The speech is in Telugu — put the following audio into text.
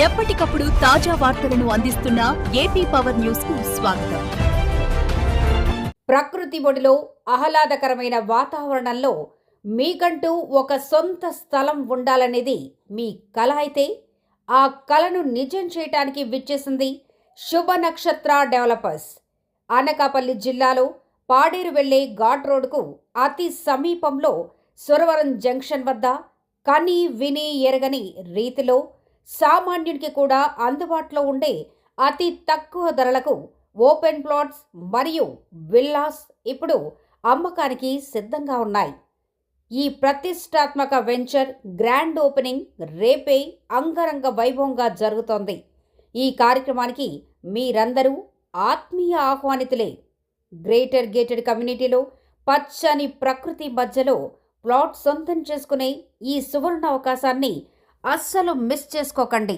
ఎప్పటికప్పుడు తాజా వార్తలను అందిస్తున్న ఏపీ పవర్ న్యూస్ కు స్వాగతం. ప్రకృతి ఒడిలో ఆహ్లాదకరమైన వాతావరణంలో మీకంటూ ఒక సొంత స్థలం ఉండాలనేది మీ కల అయితే ఆ కలను నిజం చేయడానికి విచ్చేసింది శుభ నక్షత్ర డెవలపర్స్. అనకాపల్లి జిల్లాలో పాడేరు వెళ్లే ఘాట్ రోడ్డుకు అతి సమీపంలో సురవరం జంక్షన్ వద్ద కని విని ఎరగని రీతిలో సామాన్యునికి కూడా అందుబాటులో ఉండే అతి తక్కువ ధరలకు ఓపెన్ ప్లాట్స్ మరియు విల్లాస్ ఇప్పుడు అమ్మకానికి సిద్ధంగా ఉన్నాయి. ఈ ప్రతిష్టాత్మక వెంచర్ గ్రాండ్ ఓపెనింగ్ రేపే అంగరంగ వైభవంగా జరుగుతోంది. ఈ కార్యక్రమానికి మీరందరూ ఆత్మీయ ఆహ్వానితులే. గ్రేటర్ గేటెడ్ కమ్యూనిటీలో పచ్చని ప్రకృతి మధ్యలో ప్లాట్ సొంతం చేసుకునే ఈ సువర్ణ అవకాశాన్ని అస్సలు మిస్ చేసుకోకండి.